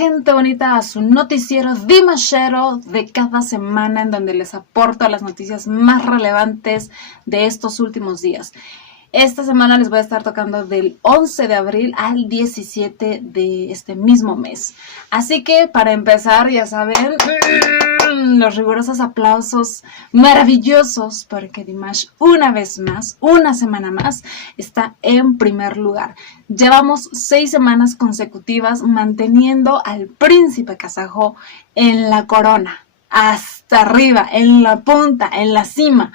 gente bonita, a su noticiero Dimashero de cada semana, en donde les aporto las noticias más relevantes de estos últimos días. Esta semana les voy a estar tocando del 11 de abril al 17 de este mismo mes. Así que para empezar, ya saben, los rigurosos aplausos maravillosos, porque Dimash una vez más, una semana más, está en primer lugar. Llevamos 6 semanas consecutivas manteniendo al príncipe kazajo en la corona, hasta arriba, en la punta, en la cima.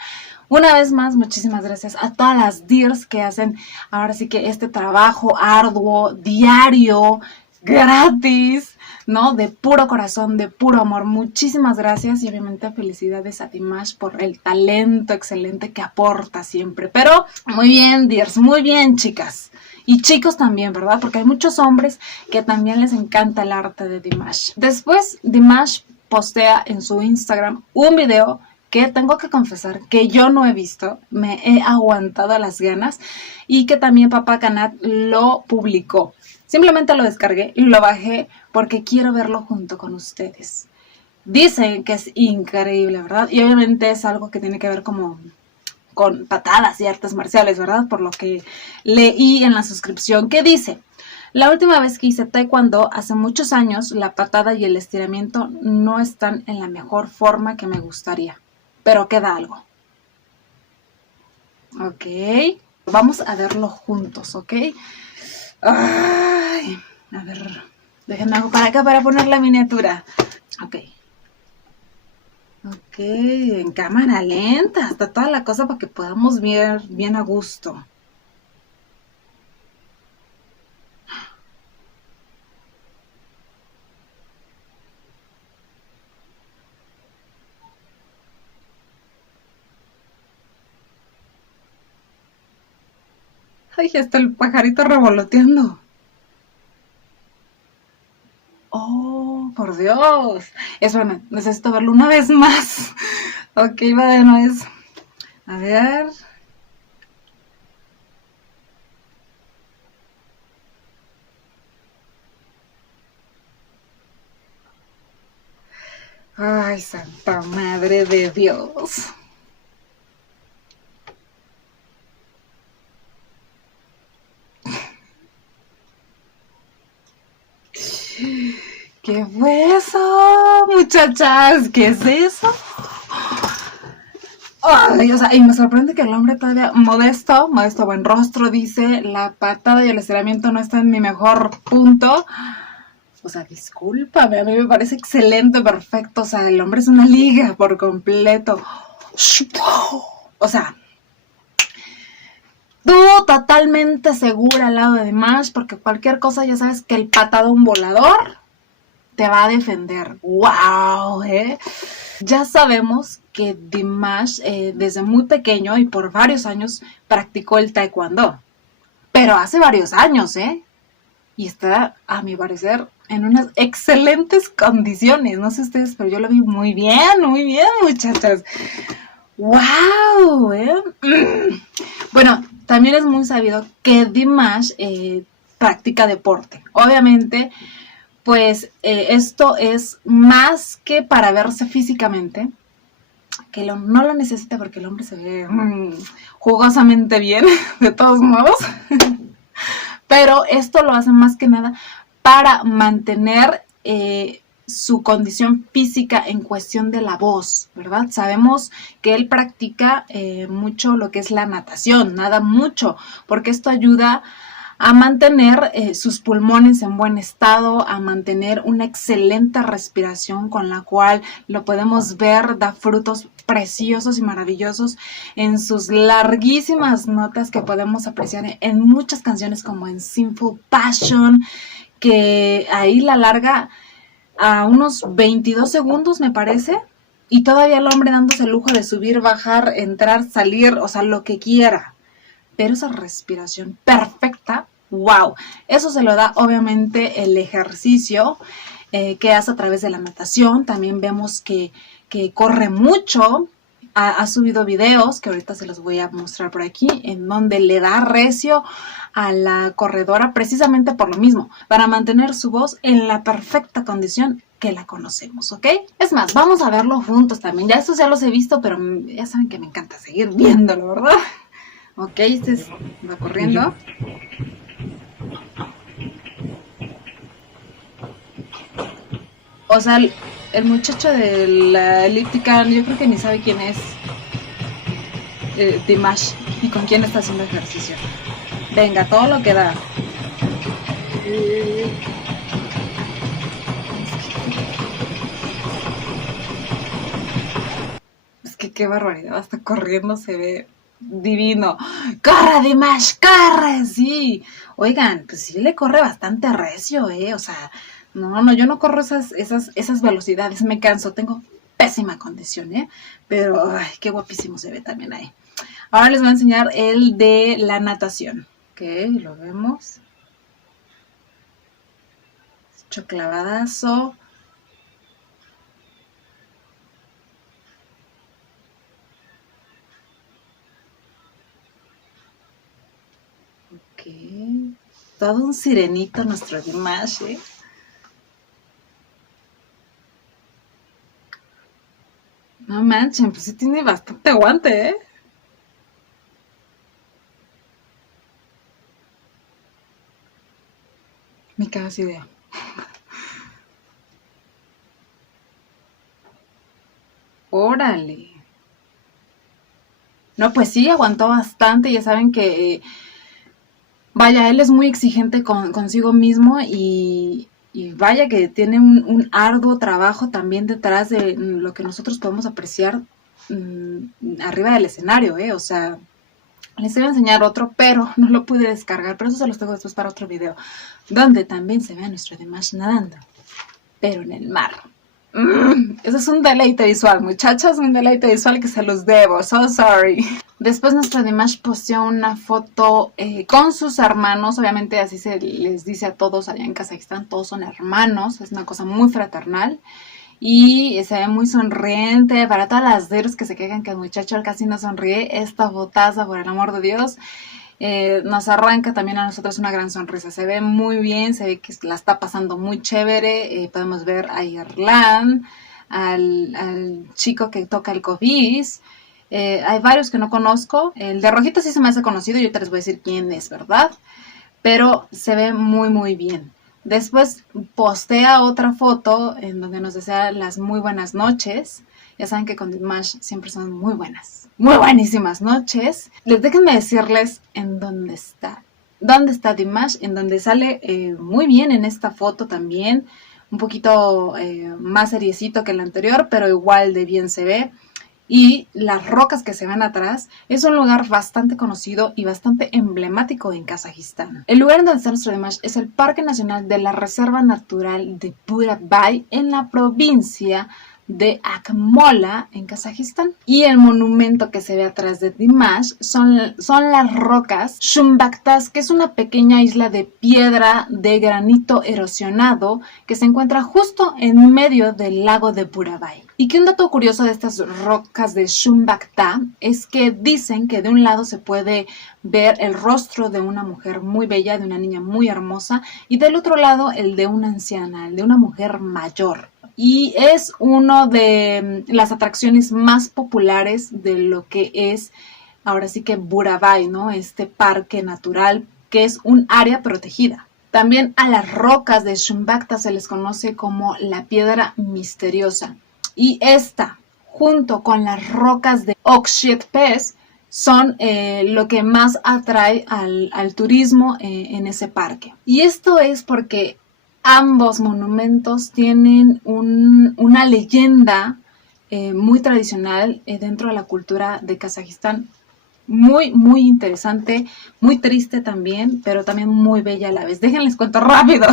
Una vez más, muchísimas gracias a todas las dears que hacen ahora sí que este trabajo arduo, diario, gratis, ¿no? De puro corazón, de puro amor. Muchísimas gracias y obviamente felicidades a Dimash por el talento excelente que aporta siempre. Pero muy bien, dears, muy bien, chicas. Y chicos también, ¿verdad? Porque hay muchos hombres que también les encanta el arte de Dimash. Después, Dimash postea en su Instagram un video que tengo que confesar que yo no he visto, me he aguantado las ganas, y que también Papá Canat lo publicó. Simplemente lo descargué, lo bajé porque quiero verlo junto con ustedes. Dicen que es increíble, ¿verdad? Y obviamente es algo que tiene que ver como con patadas y artes marciales, ¿verdad? Por lo que leí en la suscripción, que dice: la última vez que hice taekwondo, hace muchos años, la patada y el estiramiento no están en la mejor forma que me gustaría. Pero queda algo. Ok. Vamos a verlo juntos, ¿ok? Ay, a ver. Déjenme algo para acá para poner la miniatura. Ok. Ok, en cámara lenta. Hasta toda la cosa para que podamos ver bien a gusto. Ay, ya está el pajarito revoloteando. Oh, por Dios. Espérame, necesito verlo una vez más. Ok, va de nuevo. A ver. Ay, santa madre de Dios. ¿Qué fue eso, muchachas? ¿Qué es eso? Ay, o sea, y me sorprende que el hombre todavía modesto, buen rostro, dice: la patada y el estiramiento no están en mi mejor punto. O sea, discúlpame, a mí me parece excelente, perfecto. O sea, el hombre es una liga por completo. O sea, tú totalmente segura al lado de Dimash, porque cualquier cosa ya sabes que el patadón volador te va a defender. ¡Wow! Ya sabemos que Dimash desde muy pequeño y por varios años practicó el taekwondo. Pero hace varios años, y está, a mi parecer, en unas excelentes condiciones. No sé ustedes, pero yo lo vi muy bien, muchachas. ¡Wow! Bueno, también es muy sabido que Dimash practica deporte. Obviamente, pues esto es más que para verse físicamente, que no lo necesita porque el hombre se ve jugosamente bien, de todos modos. Pero esto lo hace más que nada para mantener su condición física en cuestión de la voz, ¿verdad? Sabemos que él practica mucho lo que es la natación, nada mucho, porque esto ayuda a mantener sus pulmones en buen estado, a mantener una excelente respiración, con la cual lo podemos ver, da frutos preciosos y maravillosos en sus larguísimas notas que podemos apreciar en muchas canciones, como en Sinful Passion, que ahí la larga a unos 22 segundos, me parece, y todavía el hombre dándose el lujo de subir, bajar, entrar, salir, o sea, lo que quiera. Pero esa respiración perfecta, wow, eso se lo da obviamente el ejercicio que hace a través de la natación. También vemos que corre mucho, ha subido videos, que ahorita se los voy a mostrar por aquí, en donde le da recio a la corredora precisamente por lo mismo, para mantener su voz en la perfecta condición que la conocemos, ¿ok? Es más, vamos a verlo juntos también. Ya estos ya los he visto, pero ya saben que me encanta seguir viéndolo, ¿verdad? Ok, este va corriendo. O sea, el muchacho de la elíptica, yo creo que ni sabe quién es Dimash y con quién está haciendo ejercicio. Venga, todo lo que da. Es que qué barbaridad, hasta corriendo se ve divino. ¡Corre, Dimash, corre! Sí. Oigan, pues sí le corre bastante recio, o sea, no, yo no corro esas velocidades, me canso, tengo pésima condición, pero ay, qué guapísimo se ve también ahí. Ahora les voy a enseñar el de la natación. Ok, lo vemos. Hecho clavadazo. Ok. Todo un sirenito nuestro Dimash, No manchen, pues sí tiene bastante aguante, Me cago esa idea. Órale. No, pues sí, aguantó bastante. Ya saben que, vaya, él es muy exigente consigo mismo y vaya que tiene un arduo trabajo también detrás de lo que nosotros podemos apreciar arriba del escenario, O sea, les iba a enseñar otro, pero no lo pude descargar, pero eso se los tengo después para otro video, donde también se ve a nuestro Dimash nadando, pero en el mar. Eso es un deleite visual, muchachos, un deleite visual que se los debo, so sorry. Después nuestro Dimash posteó una foto con sus hermanos, obviamente así se les dice a todos allá en Kazajistán, todos son hermanos, es una cosa muy fraternal. Y se ve muy sonriente. Para todas las deros que se quejan que el muchacho casi no sonríe, esta botaza, por el amor de Dios, nos arranca también a nosotros una gran sonrisa. Se ve muy bien, se ve que la está pasando muy chévere. Podemos ver a Irlan, al chico que toca el cobis. Hay varios que no conozco. El de rojito sí se me hace conocido, yo te les voy a decir quién es, ¿verdad? Pero se ve muy, muy bien. Después postea otra foto en donde nos desea las muy buenas noches. Ya saben que con Dimash siempre son muy buenas. Muy buenísimas noches. Déjenme decirles en dónde está. ¿Dónde está Dimash? En donde sale muy bien en esta foto también. Un poquito más seriecito que el anterior, pero igual de bien se ve. Y las rocas que se ven atrás es un lugar bastante conocido y bastante emblemático en Kazajistán. El lugar en donde está nuestro Dimash es el Parque Nacional de la Reserva Natural de Burabay en la provincia de Akmola en Kazajistán. Y el monumento que se ve atrás de Dimash son las rocas Shumbaktas, que es una pequeña isla de piedra de granito erosionado que se encuentra justo en medio del lago de Burabay. Y que un dato curioso de estas rocas de Shumbakta es que dicen que de un lado se puede ver el rostro de una mujer muy bella, de una niña muy hermosa, y del otro lado el de una anciana, el de una mujer mayor. Y es una de las atracciones más populares de lo que es ahora sí que Burabay, ¿no? Este parque natural que es un área protegida. También a las rocas de Shumbakta se les conoce como la piedra misteriosa. Y esta, junto con las rocas de Okshetpes, son lo que más atrae al turismo en ese parque. Y esto es porque ambos monumentos tienen una leyenda muy tradicional dentro de la cultura de Kazajistán. Muy, muy interesante, muy triste también, pero también muy bella a la vez. Déjenles cuento rápido.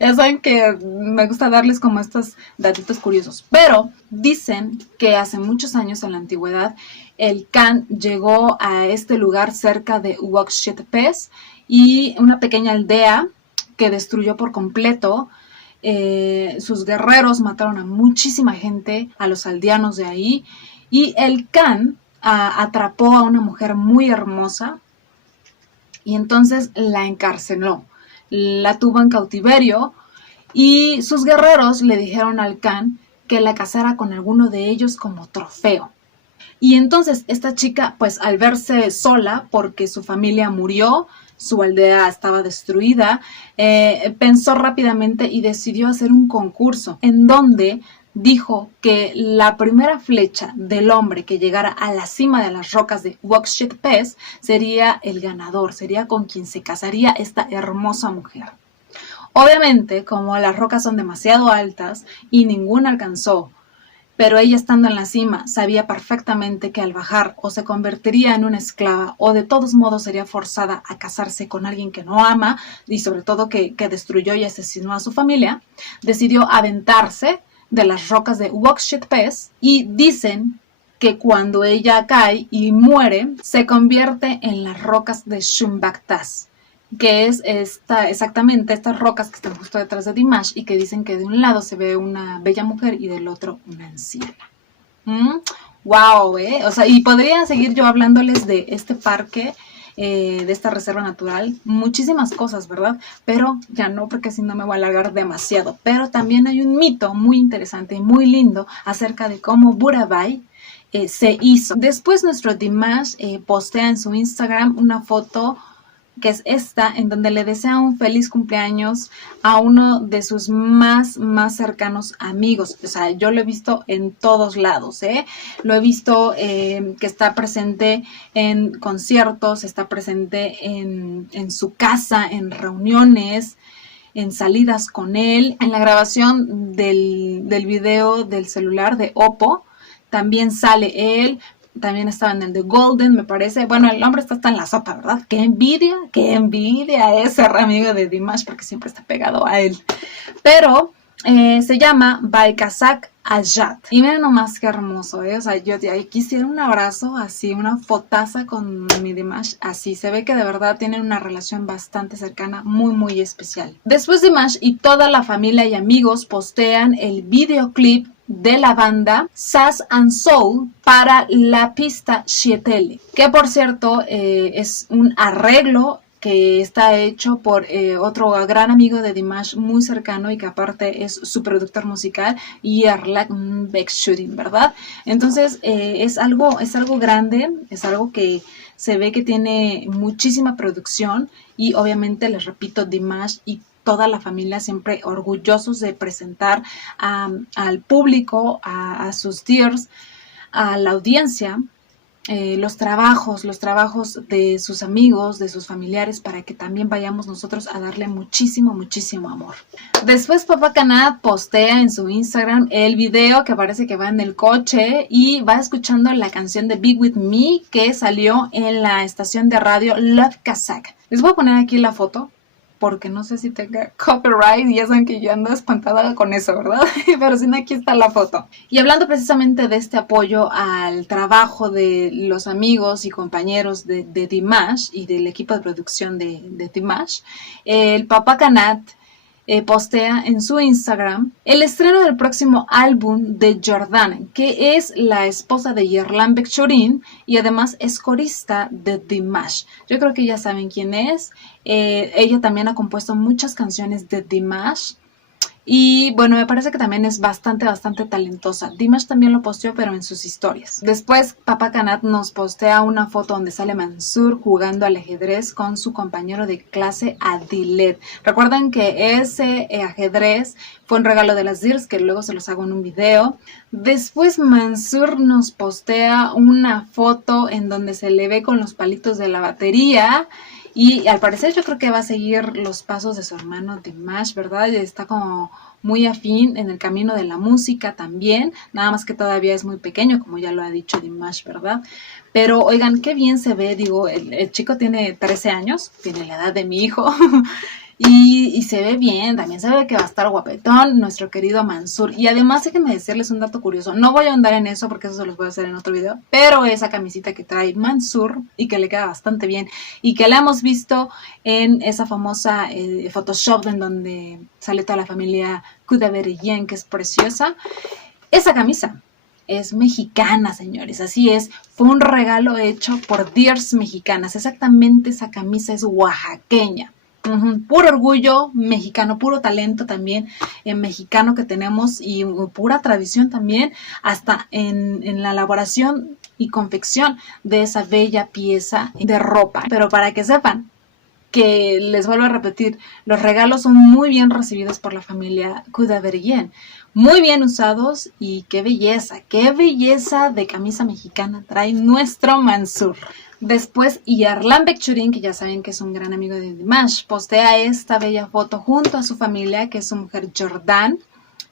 Ya saben que me gusta darles como estos datitos curiosos. Pero dicen que hace muchos años en la antigüedad, el Khan llegó a este lugar cerca de Okshetpes y una pequeña aldea que destruyó por completo. Sus guerreros mataron a muchísima gente, a los aldeanos de ahí, Y el Khan atrapó a una mujer muy hermosa y entonces la encarceló. La tuvo en cautiverio y sus guerreros le dijeron al Khan que la casara con alguno de ellos como trofeo. Y entonces esta chica, pues al verse sola porque su familia murió, su aldea estaba destruida, pensó rápidamente y decidió hacer un concurso en donde dijo que la primera flecha del hombre que llegara a la cima de las rocas de Uaxtepec sería el ganador, sería con quien se casaría esta hermosa mujer. Obviamente, como las rocas son demasiado altas y ninguna alcanzó, pero ella estando en la cima sabía perfectamente que al bajar o se convertiría en una esclava o de todos modos sería forzada a casarse con alguien que no ama y sobre todo que destruyó y asesinó a su familia, decidió aventarse de las rocas de Uaxtepec y dicen que cuando ella cae y muere se convierte en las rocas de Shumbactas, que es exactamente estas rocas que están justo detrás de Dimash y que dicen que de un lado se ve una bella mujer y del otro una anciana. Wow, o sea, y podría seguir yo hablándoles de este parque, de esta reserva natural, muchísimas cosas, ¿verdad? Pero ya no, porque si no me voy a alargar demasiado. Pero también hay un mito muy interesante y muy lindo acerca de cómo Burabay se hizo. Después nuestro Dimash postea en su Instagram una foto que es esta, en donde le desea un feliz cumpleaños a uno de sus más cercanos amigos. O sea, yo lo he visto en todos lados, Lo he visto que está presente en conciertos, está presente en su casa, en reuniones, en salidas con él, en la grabación del video del celular de Oppo, también sale él. También estaba en el de Golden, me parece. Bueno, el hombre está en la sopa, ¿verdad? Qué envidia ese amigo de Dimash, porque siempre está pegado a él. Pero se llama Balkazak Ayat. Y miren nomás qué hermoso, O sea, yo quisiera un abrazo así, una fotaza con mi Dimash así. Se ve que de verdad tienen una relación bastante cercana, muy especial. Después Dimash y toda la familia y amigos postean el videoclip de la banda Sass and Soul para la pista Shietele, que por cierto es un arreglo que está hecho por otro gran amigo de Dimash muy cercano y que aparte es su productor musical, Yerlak Bekshurin, ¿verdad? Entonces es algo grande, es algo que se ve que tiene muchísima producción y obviamente les repito, Dimash y toda la familia siempre orgullosos de presentar al público, a sus dears, a la audiencia, los trabajos de sus amigos, de sus familiares, para que también vayamos nosotros a darle muchísimo amor. Después Papa Kanat postea en su Instagram el video que parece que va en el coche y va escuchando la canción de Be With Me que salió en la estación de radio Love Kazakh. Les voy a poner aquí la foto, porque no sé si tenga copyright, y ya saben que yo ando espantada con eso, ¿verdad? Pero si no, aquí está la foto. Y hablando precisamente de este apoyo al trabajo de los amigos y compañeros de Dimash y del equipo de producción de Dimash, el Papa Kanat postea en su Instagram el estreno del próximo álbum de Jordan, que es la esposa de Yerlan Bekshurin y además es corista de Dimash. Yo creo que ya saben quién es. Ella también ha compuesto muchas canciones de Dimash. Y bueno, me parece que también es bastante talentosa. Dimash también lo posteó, pero en sus historias. Después, Papa Kanat nos postea una foto donde sale Mansur jugando al ajedrez con su compañero de clase Adilet. Recuerden que ese ajedrez fue un regalo de las Dirs, que luego se los hago en un video. Después Mansur nos postea una foto en donde se le ve con los palitos de la batería. Y al parecer yo creo que va a seguir los pasos de su hermano Dimash, ¿verdad? Está como muy afín en el camino de la música también, nada más que todavía es muy pequeño, como ya lo ha dicho Dimash, ¿verdad? Pero oigan, qué bien se ve, digo, el chico tiene 13 años, tiene la edad de mi hijo, y se ve bien, también se ve que va a estar guapetón nuestro querido Mansur. Y además déjenme decirles un dato curioso, no voy a ahondar en eso porque eso se los voy a hacer en otro video, pero esa camisita que trae Mansur y que le queda bastante bien y que la hemos visto en esa famosa Photoshop en donde sale toda la familia Kudaberien, que es preciosa, esa camisa es mexicana, señores, así es, fue un regalo hecho por Dears mexicanas, exactamente esa camisa es oaxaqueña. Puro orgullo mexicano, puro talento también mexicano que tenemos y pura tradición también hasta en la elaboración y confección de esa bella pieza de ropa. Pero para que sepan que, les vuelvo a repetir, los regalos son muy bien recibidos por la familia Kudaverien, muy bien usados y qué belleza de camisa mexicana trae nuestro Mansur. Después, Yarlan Bekchurin, que ya saben que es un gran amigo de Dimash, postea esta bella foto junto a su familia, que es su mujer Jordan,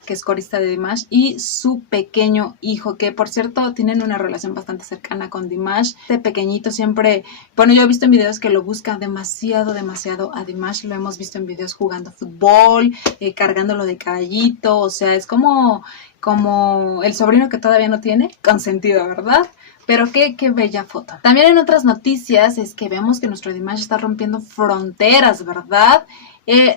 que es corista de Dimash, y su pequeño hijo, que por cierto tienen una relación bastante cercana con Dimash. Este pequeñito siempre, bueno, yo he visto en videos que lo busca demasiado a Dimash, lo hemos visto en videos jugando fútbol, cargándolo de caballito, o sea, es como el sobrino que todavía no tiene consentido, ¿verdad? Pero qué bella foto. También en otras noticias es que vemos que nuestro Dimash está rompiendo fronteras, ¿verdad?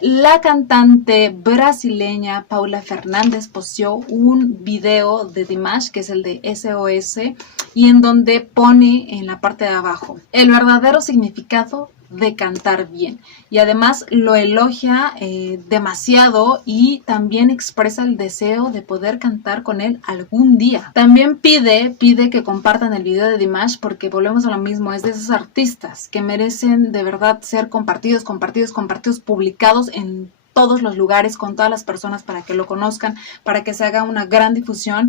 La cantante brasileña Paula Fernández posteó un video de Dimash, que es el de SOS, y en donde pone en la parte de abajo el verdadero significado de cantar bien, y además lo elogia demasiado y también expresa el deseo de poder cantar con él algún día. También pide que compartan el video de Dimash, porque volvemos a lo mismo, es de esos artistas que merecen de verdad ser compartidos, publicados en todos los lugares, con todas las personas, para que lo conozcan, para que se haga una gran difusión.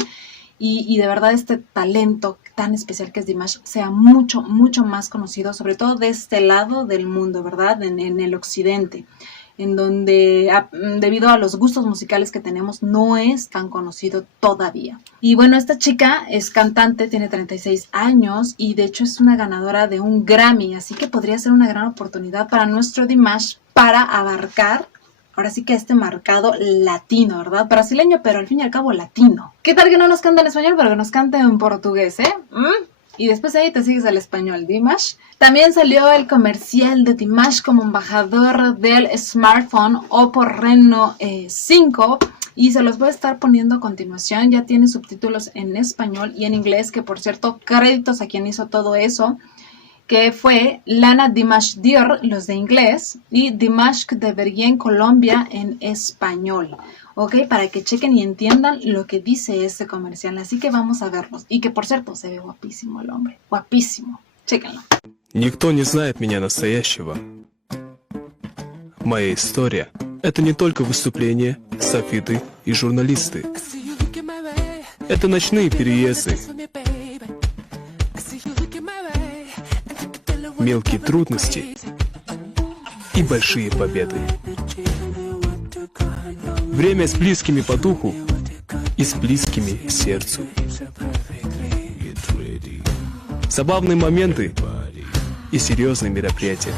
Y de verdad este talento tan especial que es Dimash sea mucho más conocido, sobre todo de este lado del mundo, ¿verdad? En el occidente, en donde debido a los gustos musicales que tenemos no es tan conocido todavía. Y bueno, esta chica es cantante, tiene 36 años y de hecho es una ganadora de un Grammy, así que podría ser una gran oportunidad para nuestro Dimash para abarcar ahora sí que este marcado latino, ¿verdad? Brasileño, pero al fin y al cabo latino. ¿Qué tal que no nos canta en español, pero que nos cante en portugués, Y después de ahí te sigues al español, Dimash. También salió el comercial de Dimash como embajador del smartphone Oppo Reno 5 y se los voy a estar poniendo a continuación. Ya tiene subtítulos en español y en inglés, que por cierto, créditos a quien hizo todo eso, que fue Lana Dimash Dior, los de inglés, y Dimash Kudaverien Colombia en español, ¿ok? Para que chequen y entiendan lo que dice este comercial, así que vamos a verlos. Y que por cierto, se ve guapísimo el hombre, guapísimo, chéquenlo. Никто не знает меня настоящего. Моя история – это не только выступления, софиты и журналисты. Это ночные переезды, мелкие трудности и большие победы. Время с близкими по духу и с близкими к сердцу. Забавные моменты и серьезные мероприятия.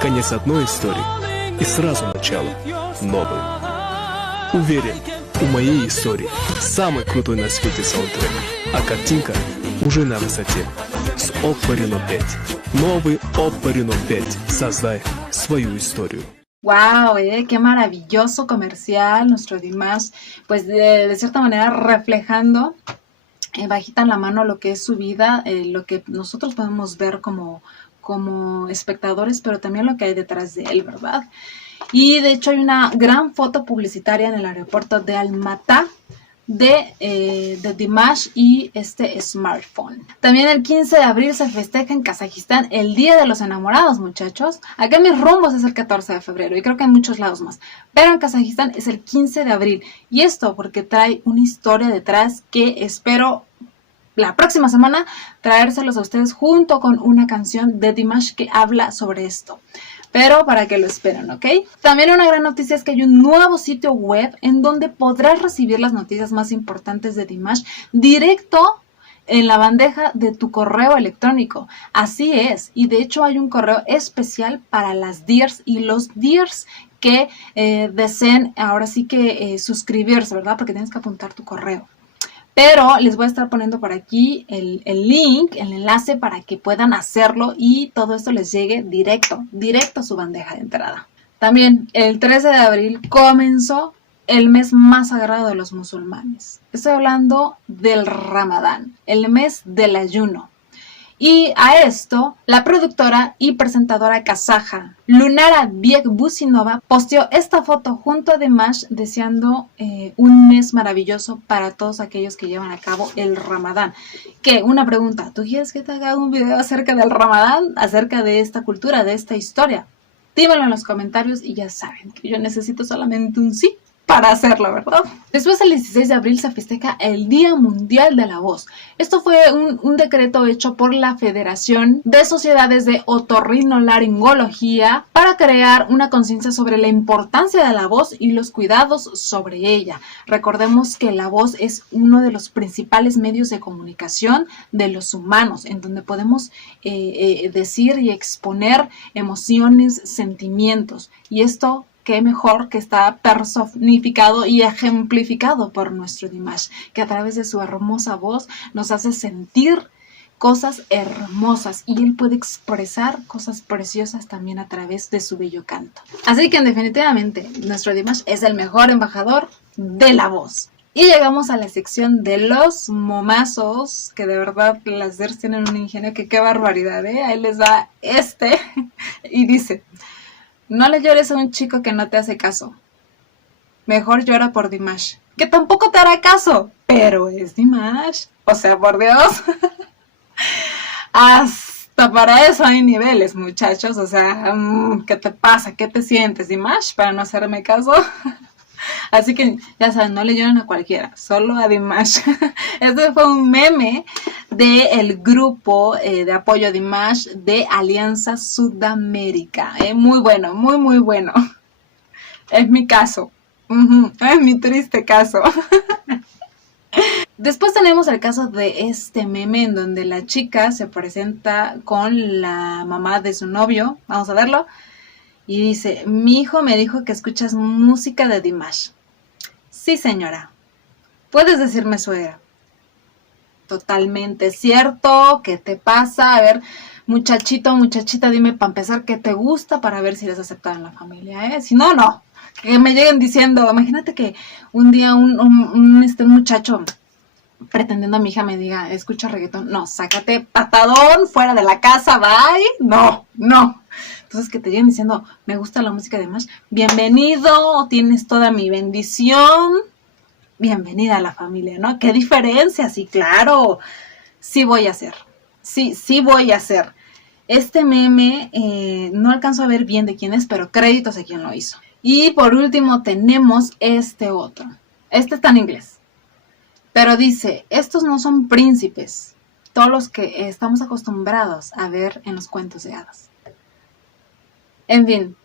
Конец одной истории и сразу начало новой. Уверен, у моей истории самый крутой на свете саундтрек, а картинка уже на высоте. С Oppo Reno 5. Новый Oppo Reno 5. Создай свою историю. ¡Wow! ¡Qué maravilloso comercial! Nuestro Dimash, pues de cierta manera reflejando bajita en la mano lo que es su vida, lo que nosotros podemos ver como espectadores, pero también lo que hay detrás de él, ¿verdad? Y de hecho hay una gran foto publicitaria en el aeropuerto de Almatá de Dimash y este smartphone. También el 15 de abril se festeja en Kazajistán el Día de los Enamorados, muchachos. Acá en mis rumbos es el 14 de febrero y creo que en muchos lados más. Pero en Kazajistán es el 15 de abril. Y esto porque trae una historia detrás que espero la próxima semana traérselos a ustedes junto con una canción de Dimash que habla sobre esto. Pero para que lo esperen, ¿ok? También una gran noticia es que hay un nuevo sitio web en donde podrás recibir las noticias más importantes de Dimash directo en la bandeja de tu correo electrónico. Así es, y de hecho hay un correo especial para las Dears y los Dears que deseen ahora sí que suscribirse, ¿verdad? Porque tienes que apuntar tu correo. Pero les voy a estar poniendo por aquí el link, el enlace para que puedan hacerlo y todo esto les llegue directo a su bandeja de entrada. También el 13 de abril comenzó el mes más sagrado de los musulmanes. Estoy hablando del Ramadán, el mes del ayuno. Y a esto, la productora y presentadora kazaja Lunara Biekbusinova posteó esta foto junto a Dimash deseando un mes maravilloso para todos aquellos que llevan a cabo el Ramadán. Que, una pregunta, ¿tú quieres que te haga un video acerca del Ramadán? Acerca de esta cultura, de esta historia. Dímelo en los comentarios y ya saben que yo necesito solamente un sí para hacerlo, ¿verdad? Después, el 16 de abril se festeja el Día Mundial de la Voz. Esto fue un decreto hecho por la Federación de Sociedades de Otorrinolaringología para crear una conciencia sobre la importancia de la voz y los cuidados sobre ella. Recordemos que la voz es uno de los principales medios de comunicación de los humanos, en donde podemos decir y exponer emociones, sentimientos. Y esto, qué mejor que está personificado y ejemplificado por nuestro Dimash, que a través de su hermosa voz nos hace sentir cosas hermosas y él puede expresar cosas preciosas también a través de su bello canto. Así que definitivamente nuestro Dimash es el mejor embajador de la voz. Y llegamos a la sección de los momazos, que de verdad las DERs tienen un ingenio que qué barbaridad, ¿eh? Ahí les va y dice: no le llores a un chico que no te hace caso. Mejor llora por Dimash, que tampoco te hará caso, pero es Dimash. O sea, por Dios. Hasta para eso hay niveles, muchachos. O sea, ¿qué te pasa? ¿Qué te sientes, Dimash, para no hacerme caso? Así que ya saben, no le lloren a cualquiera, solo a Dimash. Este fue un meme del grupo de apoyo a Dimash de Alianza Sudamérica. Muy bueno, muy muy bueno. Es mi caso. Es mi triste caso. Después tenemos el caso de este meme en donde la chica se presenta con la mamá de su novio. Vamos a verlo. Y dice: mi hijo me dijo que escuchas música de Dimash. Sí, señora. Puedes decirme suegra. Totalmente cierto. ¿Qué te pasa? A ver, muchachito, muchachita, dime para empezar qué te gusta para ver si eres aceptada en la familia, ¿eh? Si no, no. Que me lleguen diciendo, imagínate que un día un muchacho pretendiendo a mi hija me diga, escucha reggaetón. No, sácate, patadón, fuera de la casa, bye. No, no. Entonces, que te lleguen diciendo, me gusta la música de Dimash, bienvenido, tienes toda mi bendición, bienvenida a la familia, ¿no? ¿Qué diferencia? Sí, claro, sí voy a hacer, sí voy a hacer. Este meme, no alcanzo a ver bien de quién es, pero créditos a quien lo hizo. Y por último tenemos este otro. Este está en inglés, pero dice, estos no son príncipes, todos los que estamos acostumbrados a ver en los cuentos de hadas. En fin,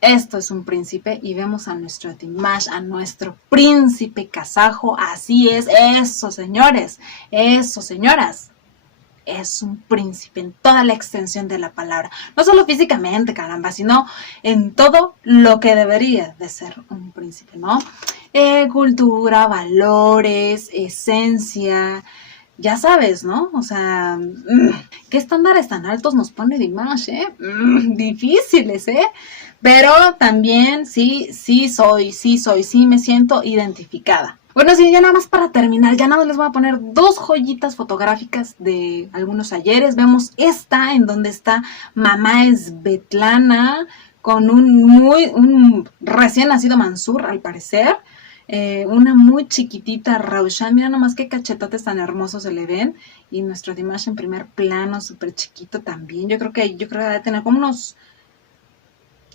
esto es un príncipe y vemos a nuestro Dimash, a nuestro príncipe kazajo. Así es, eso señores, eso señoras. Es un príncipe en toda la extensión de la palabra. No solo físicamente, caramba, sino en todo lo que debería de ser un príncipe, ¿no? Cultura, valores, esencia. Ya sabes, ¿no? O sea, ¿qué estándares tan altos nos pone Dimash, eh? Difíciles, ¿eh? Pero también sí me siento identificada. Bueno, sí, ya nada más para terminar, ya nada más les voy a poner dos joyitas fotográficas de algunos ayeres. Vemos esta, en donde está mamá Svetlana con un recién nacido Mansur, al parecer. Una muy chiquitita Raushan, mira nomás qué cachetotes tan hermosos se le ven, y nuestro Dimash en primer plano, súper chiquito también. Yo creo que debe tener como unos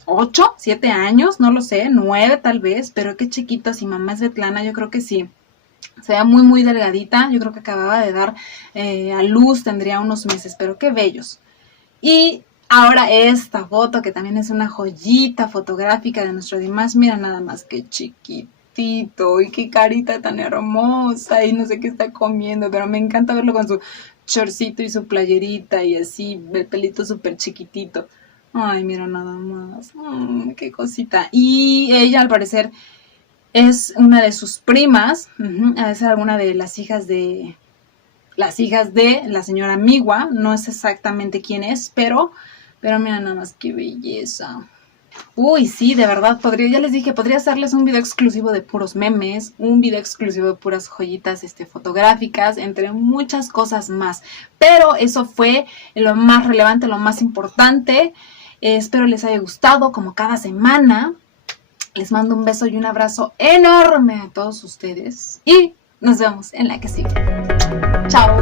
8, 7 años, no lo sé, 9 tal vez, pero qué chiquitos. Y mamá Svetlana, yo creo que sí, se ve muy muy delgadita, yo creo que acababa de dar a luz, tendría unos meses, pero qué bellos. Y ahora esta foto, que también es una joyita fotográfica de nuestro Dimash, mira nada más qué chiquito. Y qué carita tan hermosa, y no sé qué está comiendo, pero me encanta verlo con su shortcito y su playerita y así, el pelito súper chiquitito. Ay, mira nada más, qué cosita. Y ella al parecer es una de sus primas, ha de ser alguna de las hijas de la señora Miwa, no es exactamente quién es, pero mira nada más qué belleza. Uy, sí, de verdad, ya les dije, podría hacerles un video exclusivo de puros memes, un video exclusivo de puras joyitas fotográficas, entre muchas cosas más. Pero eso fue lo más relevante, lo más importante. Espero les haya gustado, como cada semana. Les mando un beso y un abrazo enorme a todos ustedes. Y nos vemos en la que sigue. Chao.